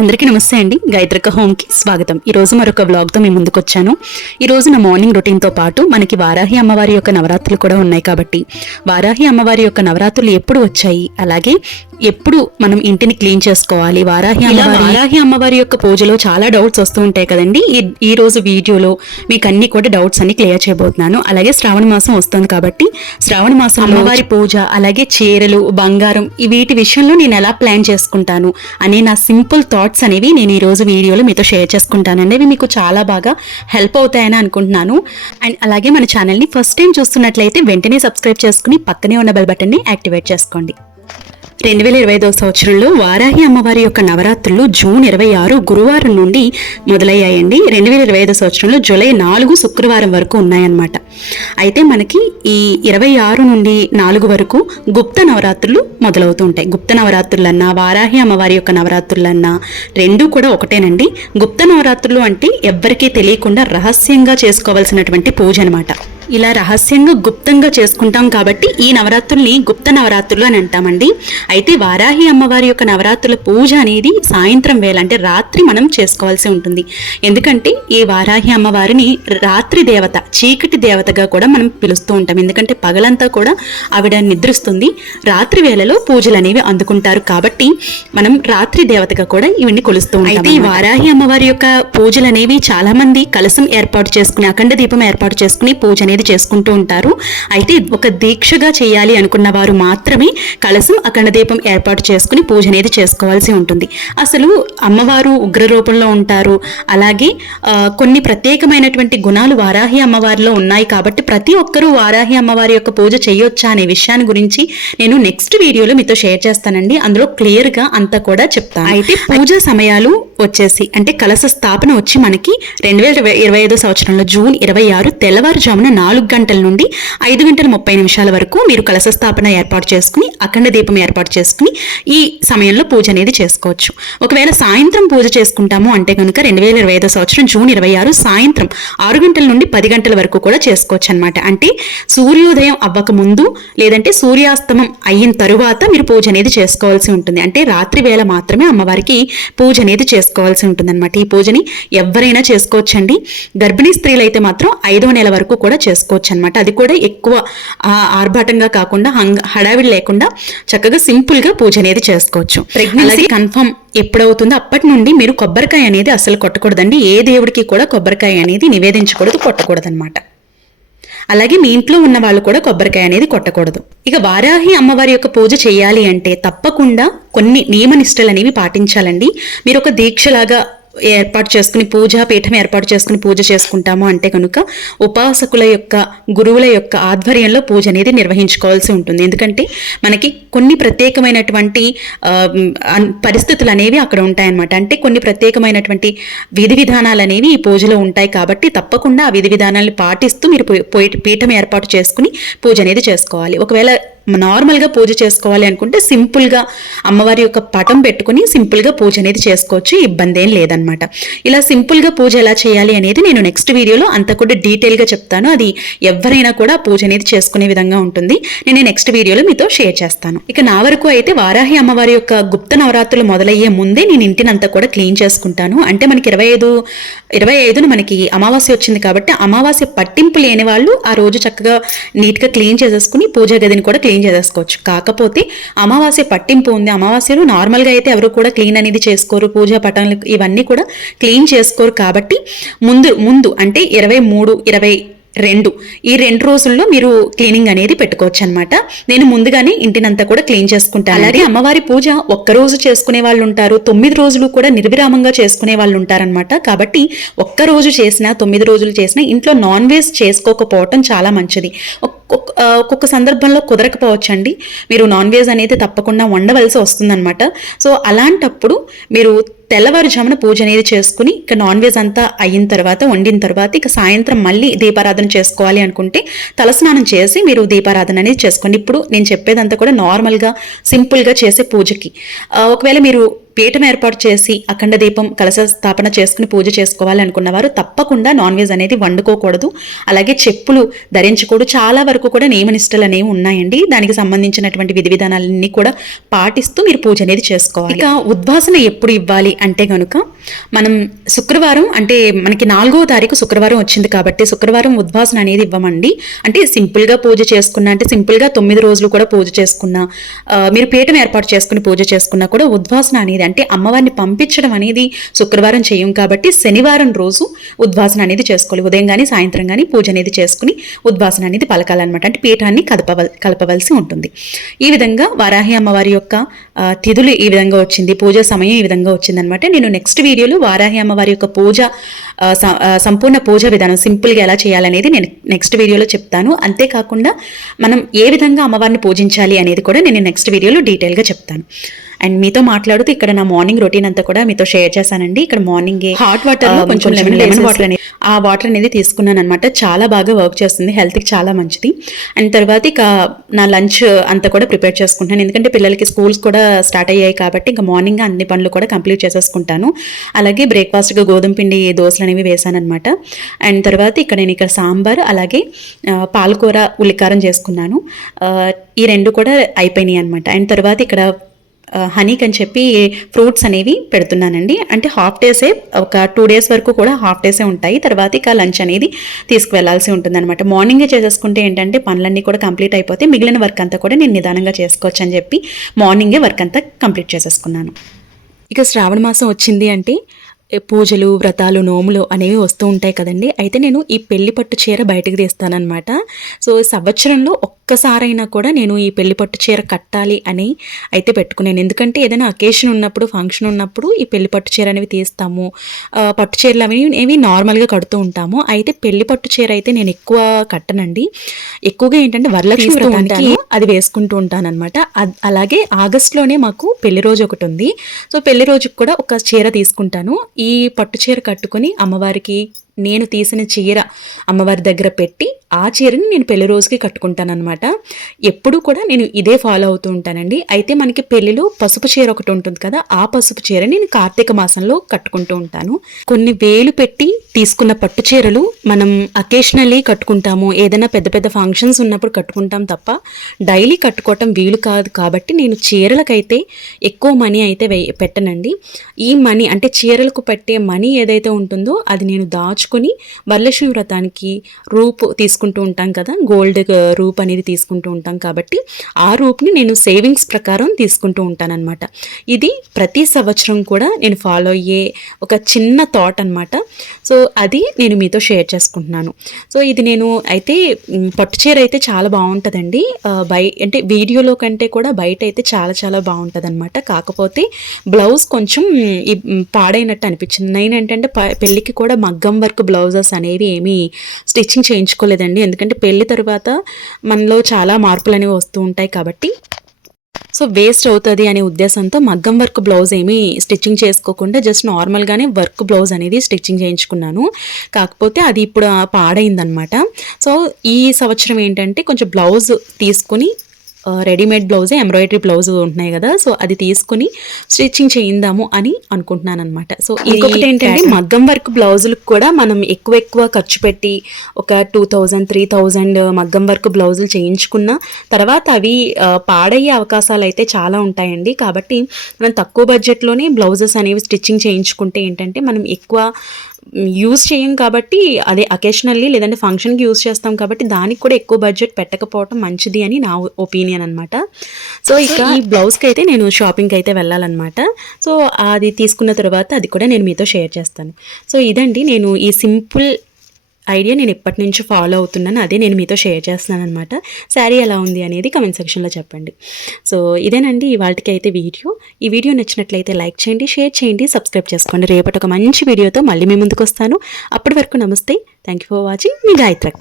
అందరికీ నమస్తే అండి. గాయత్రిక హోమ్కి స్వాగతం. ఈరోజు మరొక వ్లాగ్తో మీ ముందుకు వచ్చాను. ఈరోజు నా మార్నింగ్ రొటీన్తో పాటు మనకి వారాహి అమ్మవారి యొక్క నవరాత్రులు కూడా ఉన్నాయి కాబట్టి వారాహి అమ్మవారి యొక్క నవరాత్రులు ఎప్పుడు వచ్చాయి, అలాగే ఎప్పుడు మనం ఇంటిని క్లీన్ చేసుకోవాలి, వారాహి అమ్మవారి యొక్క పూజలో చాలా డౌట్స్ వస్తూ ఉంటాయి కదండి. ఈ రోజు వీడియోలో మీకు అన్ని కూడా డౌట్స్ అన్ని క్లియర్ చేయబోతున్నాను. అలాగే శ్రావణ మాసం వస్తుంది కాబట్టి శ్రావణ మాసం అమ్మవారి పూజ, అలాగే చీరలు, బంగారం, వీటి విషయంలో నేను ఎలా ప్లాన్ చేసుకుంటాను అనే నా సింపుల్ థాట్స్ అనేవి నేను ఈ రోజు వీడియోలో మీతో షేర్ చేసుకుంటానండి. అవి మీకు చాలా బాగా హెల్ప్ అవుతాయని అనుకుంటున్నాను. అండ్ అలాగే మన ఛానల్ని ఫస్ట్ టైం చూస్తున్నట్లయితే వెంటనే సబ్స్క్రైబ్ చేసుకుని పక్కనే ఉన్న బెల్ బటన్ని యాక్టివేట్ చేసుకోండి. 2025 సంవత్సరంలో వారాహి అమ్మవారి యొక్క నవరాత్రులు జూన్ 26 గురువారం నుండి మొదలయ్యాయండి. 2025 సంవత్సరంలో జూలై 4 శుక్రవారం వరకు ఉన్నాయన్నమాట. అయితే మనకి ఈ 26 నుండి 4 వరకు గుప్త నవరాత్రులు మొదలవుతూ ఉంటాయి. గుప్త నవరాత్రులన్నా వారాహి అమ్మవారి యొక్క నవరాత్రులన్నా రెండూ కూడా ఒకటేనండి. గుప్త నవరాత్రులు అంటే ఎవ్వరికీ తెలియకుండా రహస్యంగా చేసుకోవాల్సినటువంటి పూజ అనమాట. ఇలా రహస్యంగా గుప్తంగా చేసుకుంటాం కాబట్టి ఈ నవరాత్రుల్ని గుప్త నవరాత్రులు అని అంటామండి. అయితే వారాహి అమ్మవారి యొక్క నవరాత్రుల పూజ అనేది సాయంత్రం వేళ అంటే రాత్రి మనం చేసుకోవాల్సి ఉంటుంది. ఎందుకంటే ఈ వారాహి అమ్మవారిని రాత్రి దేవత, చీకటి దేవతగా కూడా మనం పిలుస్తూ ఉంటాం. ఎందుకంటే పగలంతా కూడా ఆవిడ నిద్రిస్తుంది, రాత్రి వేళలో పూజలు అనేవి అందుకుంటారు కాబట్టి మనం రాత్రి దేవతగా కూడా ఈవిడ్ని కొలుస్తూ ఉంటాం. అయితే ఈ వారాహి అమ్మవారి యొక్క పూజలు అనేవి చాలా మంది కలశం ఏర్పాటు చేసుకుని, అఖండ దీపం ఏర్పాటు చేసుకుని పూజ అనేది చేసుకుంటూ ఉంటారు. అయితే ఒక దీక్షగా చేయాలి అనుకున్న వారు మాత్రమే కలశం, అఖండ దీపం ఏర్పాటు చేసుకుని పూజ అనేది చేసుకోవాల్సి ఉంటుంది. అసలు అమ్మవారు ఉగ్ర రూపంలో ఉంటారు, అలాగే కొన్ని ప్రత్యేకమైనటువంటి గుణాలు వారాహి అమ్మవారిలో ఉన్నాయి కాబట్టి ప్రతి ఒక్కరూ వారాహి అమ్మవారి యొక్క పూజ చేయొచ్చా అనే విషయాన్ని గురించి నేను నెక్స్ట్ వీడియోలో మీతో షేర్ చేస్తానండి. అందులో క్లియర్ గా అంతా కూడా చెప్తాను. అయితే పూజ సమయాలు వచ్చేసి అంటే కలశ స్థాపన వచ్చి మనకి 2025 సంవత్సరంలో జూన్ 26 తెల్లవారుజామున 4 గంటల నుండి 5 గంటల 30 నిమిషాల వరకు మీరు కలశ స్థాపన ఏర్పాటు చేసుకుని అఖండ దీపం ఏర్పాటు చేసుకుని ఈ సమయంలో పూజ అనేది చేసుకోవచ్చు. ఒకవేళ సాయంత్రం పూజ చేసుకుంటాము అంటే కనుక 2025 సంవత్సరం జూన్ 26 సాయంత్రం 6 గంటల నుండి 10 గంటల వరకు కూడా చేసుకోవచ్చు అనమాట. అంటే సూర్యోదయం అవ్వక ముందు లేదంటే సూర్యాస్తమం అయిన తరువాత మీరు పూజ అనేది చేసుకోవాల్సి ఉంటుంది. అంటే రాత్రి వేళ మాత్రమే అమ్మవారికి పూజ అనేది చేసుకోవాల్సి ఉంటుంది అనమాట. ఈ పూజని ఎవరైనా చేసుకోవచ్చండి. గర్భిణీ స్త్రీలు అయితే మాత్రం 5వ నెల వరకు కూడా చేసుకోవచ్చు అనమాట. అది కూడా ఎక్కువ ఆర్భాటంగా కాకుండా హడావిడి లేకుండా చక్కగా సింపుల్ గా పూజ అనేది చేసుకోవచ్చు. ప్రెగ్నెన్సీ కన్ఫర్మ్ ఎప్పుడవుతుందో అప్పటి నుండి మీరు కొబ్బరికాయ అనేది అసలు కొట్టకూడదండి. ఏ దేవుడికి కూడా కొబ్బరికాయ అనేది నివేదించకూడదు, కొట్టకూడదు అనమాట. అలాగే మీ ఇంట్లో ఉన్న వాళ్ళు కూడా కొబ్బరికాయ అనేది కొట్టకూడదు. ఇక వారాహి అమ్మవారి యొక్క పూజ చేయాలి అంటే తప్పకుండా కొన్ని నియమ నిష్టలు అనేవి పాటించాలండి. మీరు ఒక దీక్షలాగా ఏర్పాటు చేసుకుని పూజా పీఠం ఏర్పాటు చేసుకుని పూజ చేసుకుంటాము అంటే కనుక ఉపాసకుల యొక్క, గురువుల యొక్క ఆధ్వర్యంలో పూజ అనేది నిర్వహించుకోవాల్సి ఉంటుంది. ఎందుకంటే మనకి కొన్ని ప్రత్యేకమైనటువంటి పరిస్థితులు అనేవి అక్కడ ఉంటాయన్నమాట. అంటే కొన్ని ప్రత్యేకమైనటువంటి విధి విధానాలు అనేవి ఈ పూజలో ఉంటాయి కాబట్టి తప్పకుండా ఆ విధి విధానాలను పాటిస్తూ మీరు పీఠం ఏర్పాటు చేసుకుని పూజ అనేది చేసుకోవాలి. ఒకవేళ నార్మల్గా పూజ చేసుకోవాలి అనుకుంటే సింపుల్గా అమ్మవారి యొక్క పటం పెట్టుకుని సింపుల్గా పూజ అనేది చేసుకోవచ్చు, ఇబ్బంది ఏం లేదనమాట. ఇలా సింపుల్గా పూజ ఎలా చేయాలి అనేది నేను నెక్స్ట్ వీడియోలో అంతా కూడా డీటెయిల్గా చెప్తాను. అది ఎవరైనా కూడా పూజ అనేది చేసుకునే విధంగా ఉంటుంది. నేను నెక్స్ట్ వీడియోలో మీతో షేర్ చేస్తాను. ఇక నా వరకు అయితే వారాహి అమ్మవారి యొక్క గుప్త నవరాత్రులు మొదలయ్యే ముందే నేను ఇంటినంతా కూడా క్లీన్ చేసుకుంటాను. అంటే మనకి 25న మనకి అమావాస్య వచ్చింది కాబట్టి అమావాస్య పట్టింపు లేని వాళ్ళు ఆ రోజు చక్కగా నీట్గా క్లీన్ చేసేసుకుని పూజా గదిని కూడా క్లీన్ చేసేసుకోవచ్చు. కాకపోతే అమావాస్య పట్టింపు ఉంది, అమావాస్యలో నార్మల్గా అయితే ఎవరు కూడా క్లీన్ అనేది చేసుకోరు, పూజా పటాలు ఇవన్నీ కూడా క్లీన్ చేసుకోరు కాబట్టి ముందు అంటే 23, 22 ఈ 2 రోజుల్లో మీరు క్లీనింగ్ అనేది పెట్టుకోవచ్చు అనమాట. నేను ముందుగానే ఇంటినంతా కూడా క్లీన్ చేసుకుంటాను. అలాగే అమ్మవారి పూజ ఒక్కరోజు చేసుకునే వాళ్ళు ఉంటారు, 9 రోజులు కూడా నిర్విరామంగా చేసుకునే వాళ్ళు ఉంటారనమాట. కాబట్టి ఒక్కరోజు చేసినా 9 రోజులు చేసినా ఇంట్లో నాన్ వెజ్ చేసుకోకపోవటం చాలా మంచిది. ఒక్కొక్క సందర్భంలో కుదరకపోవచ్చండి, మీరు నాన్ వెజ్ అనేది తప్పకుండా వండవలసి వస్తుందన్నమాట. సో అలాంటప్పుడు మీరు తెల్లవారుజామున పూజ అనేది చేసుకుని ఇక నాన్ వెజ్ అంతా అయిన తర్వాత వండిన తర్వాత ఇక సాయంత్రం మళ్ళీ దీపారాధన చేసుకోవాలి అనుకుంటే తలస్నానం చేసి మీరు దీపారాధన అనేది చేసుకోండి. ఇప్పుడు నేను చెప్పేదంతా కూడా నార్మల్గా సింపుల్గా చేసే పూజకి. ఒకవేళ మీరు పీఠం ఏర్పాటు చేసి అఖండ దీపం కలశ స్థాపన చేసుకుని పూజ చేసుకోవాలి అనుకున్నవారు తప్పకుండా నాన్ వెజ్ అనేది వండుకోకూడదు, అలాగే చెప్పులు ధరించకూడదు. చాలా వరకు కూడా నియమనిష్టలు అనేవి ఉన్నాయండి. దానికి సంబంధించినటువంటి విధి విధానాలన్నీ కూడా పాటిస్తూ మీరు పూజ అనేది చేసుకోవాలి. ఇక ఉద్వాసన ఎప్పుడు ఇవ్వాలి అంటే కనుక మనం శుక్రవారం అంటే మనకి 4వ తారీఖు శుక్రవారం వచ్చింది కాబట్టి శుక్రవారం ఉద్వాసన అనేది ఇవ్వమండి. అంటే సింపుల్గా పూజ చేసుకున్నా, అంటే సింపుల్గా 9 రోజులు కూడా పూజ చేసుకున్నా, మీరు పీఠం ఏర్పాటు చేసుకుని పూజ చేసుకున్నా కూడా ఉద్వాసన అనేది అంటే అమ్మవారిని పంపించడం అనేది శుక్రవారం చేయం కాబట్టి శనివారం రోజు ఉద్వాసన అనేది చేసుకోవాలి. ఉదయం కానీ సాయంత్రం కానీ పూజ అనేది చేసుకుని ఉద్వాసన అనేది పలకాలన్నమాట. అంటే పీఠాన్ని కలపవలసి ఉంటుంది. ఈ విధంగా వారాహి అమ్మవారి యొక్క తిథులు ఈ విధంగా వచ్చింది, పూజ సమయం ఈ విధంగా వచ్చిందనమాట. నేను నెక్స్ట్ వీడియోలో వారాహి అమ్మవారి యొక్క పూజ సంపూర్ణ పూజ విధానం సింపుల్గా ఎలా చేయాలనేది నేను నెక్స్ట్ వీడియోలో చెప్తాను. అంతేకాకుండా మనం ఏ విధంగా అమ్మవారిని పూజించాలి అనేది కూడా నేను నెక్స్ట్ వీడియోలో డీటెయిల్గా చెప్తాను. అండ్ మీతో మాట్లాడుతూ ఇక్కడ నా మార్నింగ్ రొటీన్ అంతా కూడా మీతో షేర్ చేశానండి. ఇక్కడ మార్నింగ్ హాట్ వాటర్ కొంచెం లెమన్ వాటర్ అనేది ఆ వాటర్ అనేది తీసుకున్నాను అనమాట. చాలా బాగా వర్క్ చేస్తుంది, హెల్త్కి చాలా మంచిది. అండ్ తర్వాత ఇక నా లంచ్ అంతా కూడా ప్రిపేర్ చేసుకుంటాను, ఎందుకంటే పిల్లలకి స్కూల్స్ కూడా స్టార్ట్ అయ్యాయి కాబట్టి ఇంకా మార్నింగ్ అన్ని పనులు కూడా కంప్లీట్ చేసేసుకుంటాను. అలాగే బ్రేక్ఫాస్ట్గా గోధుమ పిండి దోశలు అనేవి వేసాను అనమాట. అండ్ తర్వాత ఇక్కడ సాంబార్ అలాగే పాలకూర ఉల్లికారం చేసుకున్నాను. ఈ రెండు కూడా అయిపోయినాయి అనమాట. అండ్ తర్వాత ఇక్కడ హనీక్ అని చెప్పి ఫ్రూట్స్ అనేవి పెడుతున్నానండి. అంటే హాఫ్ డేసే, ఒక 2 days వరకు కూడా హాఫ్ డేసే ఉంటాయి. తర్వాత ఇక లంచ్ అనేది తీసుకువెళ్లాల్సి ఉంటుంది అనమాట. మార్నింగే చేసేసుకుంటే ఏంటంటే పనులన్నీ కూడా కంప్లీట్ అయిపోతే మిగిలిన వర్క్ అంతా కూడా నేను నిదానంగా చేసుకోవచ్చు అని చెప్పి మార్నింగే వర్క్ అంతా కంప్లీట్ చేసేసుకున్నాను. ఇక శ్రావణ మాసం వచ్చింది అంటే పూజలు, వ్రతాలు, నోములు అనేవి వస్తూ ఉంటాయి కదండి. అయితే నేను ఈ పెళ్లి పట్టు చీర బయటకు తీస్తానన్నమాట. సో సంవత్సరంలో ఒక్కసారైనా కూడా నేను ఈ పెళ్లి పట్టు చీర కట్టాలి అని అయితే పెట్టుకున్నాను. ఎందుకంటే ఏదైనా అకేషన్ ఉన్నప్పుడు, ఫంక్షన్ ఉన్నప్పుడు ఈ పెళ్లి పట్టు చీర అనేవి తీస్తాము. పట్టు చీరలు అనేవి నార్మల్గా కడుతూ ఉంటాము. అయితే పెళ్లి పట్టు చీర అయితే నేను ఎక్కువ కట్టనండి. ఎక్కువగా ఏంటంటే వరలక్ష్మి వ్రతానికి అది వేసుకుంటూ ఉంటాను అనమాట. అలాగే ఆగస్టులోనే మాకు పెళ్లి రోజు ఒకటి ఉంది. సో పెళ్లి రోజుకి కూడా ఒక చీర తీసుకుంటాను. ఈ పట్టు చీర కట్టుకొని అమ్మవారికి నేను తీసిన చీర అమ్మవారి దగ్గర పెట్టి ఆ చీరని నేను పెళ్లి రోజుకి కట్టుకుంటాను అనమాట. ఎప్పుడు కూడా నేను ఇదే ఫాలో అవుతూ ఉంటానండి. అయితే మనకి పెళ్లిలో పసుపు చీర ఒకటి ఉంటుంది కదా, ఆ పసుపు చీర నేను కార్తీక మాసంలో కట్టుకుంటూ ఉంటాను. కొన్ని వేలు పెట్టి తీసుకున్న పట్టు చీరలు మనం అకేషనల్లీ కట్టుకుంటాము, ఏదైనా పెద్ద పెద్ద ఫంక్షన్స్ ఉన్నప్పుడు కట్టుకుంటాం తప్ప డైలీ కట్టుకోవటం వీలు కాదు. కాబట్టి నేను చీరలకైతే ఎక్కువ మనీ అయితే పెట్టనండి. ఈ మనీ అంటే చీరలకు పెట్టే మనీ ఏదైతే ఉంటుందో అది నేను దాచుకొని వరలక్ష్మి వ్రతానికి రూపు తీసుకుంటూ ఉంటాం కదా, గోల్డ్ రూప్ అనేది తీసుకుంటూ ఉంటాం కాబట్టి ఆ రూప్ని నేను సేవింగ్స్ ప్రకారం తీసుకుంటూ ఉంటాను అనమాట. ఇది ప్రతి సంవత్సరం కూడా నేను ఫాలో అయ్యే ఒక చిన్న థాట్ అనమాట. సో అది నేను మీతో షేర్ చేసుకుంటున్నాను. సో ఇది నేను అయితే పట్టు చీర అయితే చాలా బాగుంటుందండి. అంటే వీడియోలో కంటే కూడా బయట అయితే చాలా చాలా బాగుంటుంది అనమాట. కాకపోతే బ్లౌజ్ కొంచెం పాడైనట్టు అనిపించింది. నేను ఏంటంటే పెళ్ళికి కూడా మగ్గం వర్క్ బ్లౌజెస్ అనేవి ఏమీ స్టిచ్చింగ్ చేయించుకోలేదండి. ఎందుకంటే పెళ్లి తర్వాత మనలో చాలా మార్పులు అనేవి వస్తూ ఉంటాయి కాబట్టి సో వేస్ట్ అవుతుంది అనే ఉద్దేశంతో మగ్గం వర్క్ బ్లౌజ్ ఏమీ స్టిచ్చింగ్ చేసుకోకుండా జస్ట్ నార్మల్గానే వర్క్ బ్లౌజ్ అనేది స్టిచ్చింగ్ చేయించుకున్నాను. కాకపోతే అది ఇప్పుడు పాడైందనమాట. సో ఈ సంవత్సరం ఏంటంటే కొంచెం బ్లౌజ్ తీసుకుని రెడీమేడ్ బ్లౌజే, ఎంబ్రాయిడరీ బ్లౌజ్ ఉంటున్నాయి కదా, సో అది తీసుకుని స్టిచ్చింగ్ చేయిందాము అని అనుకుంటున్నాను అనమాట. సో ఇంకొకటి ఏంటంటే మగ్గం వర్క్ బ్లౌజులకు కూడా మనం ఎక్కువ ఖర్చు పెట్టి ఒక 2000, 3000 మగ్గం వర్క్ బ్లౌజులు చేయించుకున్న తర్వాత అవి పాడయ్యే అవకాశాలు అయితే చాలా ఉంటాయండి. కాబట్టి మనం తక్కువ బడ్జెట్లోనే బ్లౌజెస్ అనేవి స్టిచ్చింగ్ చేయించుకుంటే ఏంటంటే మనం ఎక్కువ యూజ్ చేయం కాబట్టి, అదే అకేషనల్లీ లేదంటే ఫంక్షన్కి యూజ్ చేస్తాం కాబట్టి దానికి కూడా ఎక్కువ బడ్జెట్ పెట్టకపోవటం మంచిది అని నా ఒపీనియన్ అనమాట. సో ఇక ఈ బ్లౌజ్కి అయితే నేను షాపింగ్కి అయితే వెళ్ళాలన్నమాట. సో అది తీసుకున్న తర్వాత అది కూడా నేను మీతో షేర్ చేస్తాను. సో ఇదండి నేను ఈ సింపుల్ ఐడియా నేను ఎప్పటి నుంచో ఫాలో అవుతున్నాను, అదే నేను మీతో షేర్ చేస్తున్నాను అనమాట. శారీ ఎలా ఉంది అనేది కమెంట్ సెక్షన్లో చెప్పండి. సో ఇదేనండి ఇవాళకి అయితే వీడియో. ఈ వీడియో నచ్చినట్లయితే లైక్ చేయండి, షేర్ చేయండి, సబ్స్క్రైబ్ చేసుకోండి. రేపటి ఒక మంచి వీడియోతో మళ్ళీ మీ ముందుకు వస్తాను. అప్పటి వరకు నమస్తే, థ్యాంక్ యూ ఫర్ వాచింగ్. మీ గాయత్రక్క.